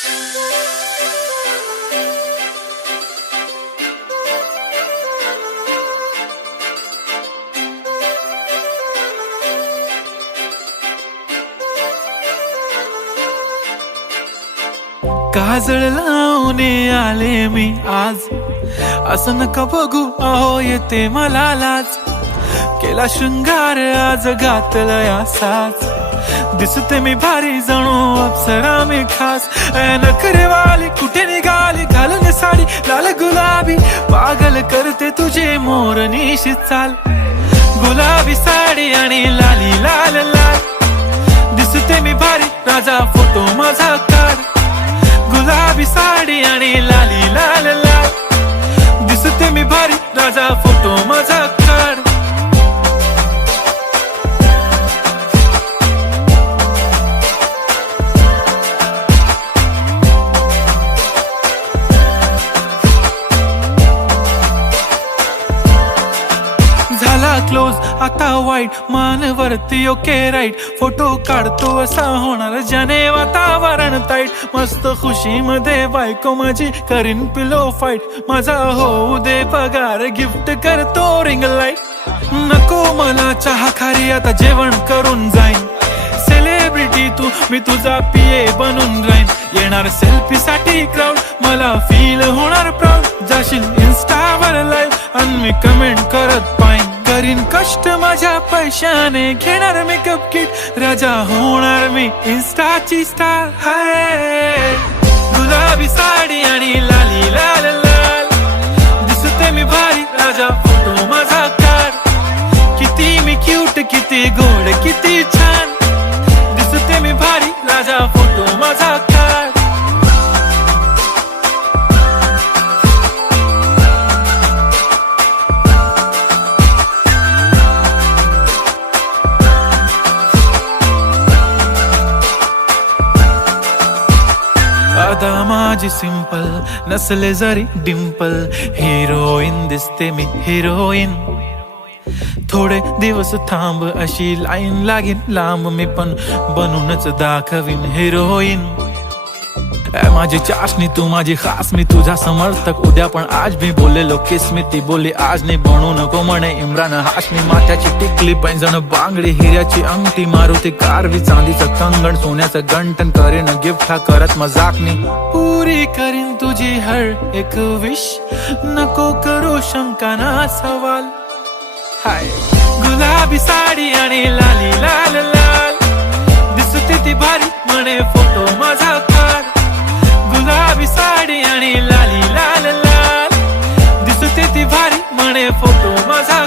काजळ लावून आले मी आज, असं नका बघू अहो येते मला लाज. केला शृंगार आज घातलाय असाच, दिसते मी भारी जणू अप्सरा मी खास. नखरेवाली कुठे निघाली घालून साडी लाल गुलाबी, पागल करते तुझे मोरनीशी चाल. गुलाबी साडी आणि लाली लाल लाल, दिसते मी भारी राजा फोटो माझा काढ. गुलाबी साडी आणि लाली लाल लाल, दिसते मी भारी राजा फोटो माझा काढ. झाला क्लोज आता वाईट, मानवरती ओके राईट. फोटो काढतो असा होणार ज्याने वातावरण ताईट. मस्त खुशी मध्ये बायको माझी करीन पिलो फाईट. माझा होऊ दे पगार गिफ्ट करतो रिंग लाईट. नको मला चहा खारी आता जेवण करून जाईन. सेलिब्रिटी तू मी तुझा पिये बनून राहीन. येणार सेल्फी साठी क्राऊड मला फील होणार प्राऊड. जाशील इन्स्टावर लाईव्ह आणि मी कमेंट करत पाईन. करीन कष्ट माझ्या पैशाने घेणार मेकअप किट. राजा होणार मी इन्स्टाची स्टार. हाय गुलाबी साडी आणि लाली लाल लाल, दिसते मी भारी राजा फोटो माझा काढ. किती मी क्यूट किती गोड किती छान, दिसते मी भारी राजा फोटो माझा काढ. अदा माझी सिंपल नसले जरी डिंपल, हिरोईन दिसते मी हिरोईन. थोडे दिवस थांब अशी लाईन लागेल लांब, मी पण बनूनच दाखवीन हिरोईन. माझी चाशनी तू माझी खास, मी तुझा समर्थक उद्या पण आज मी बोललेलो किस मी. ती बोलली आज नाही बनू नको म्हणे इम्रान हाशमी. माथ्याची टिकली पैंजण बांगडी हिऱ्याची अंगठी, मारुती कारवी चांदीचं कंगण सोन्याचं गंटन. करीन गिफ्ट हा करत मजाकनी, पुरी करीन तुझी हर एक विश. नको करू शंका ना सवाल. हाय गुलाबी साडी आणि लाली लाल लाल, दिसते ती भारी म्हणे फोटो माझा काढ. गुलाबी साडी आणि लाली लाल लाल, दिसते ती भारी म्हणे फोटो माझा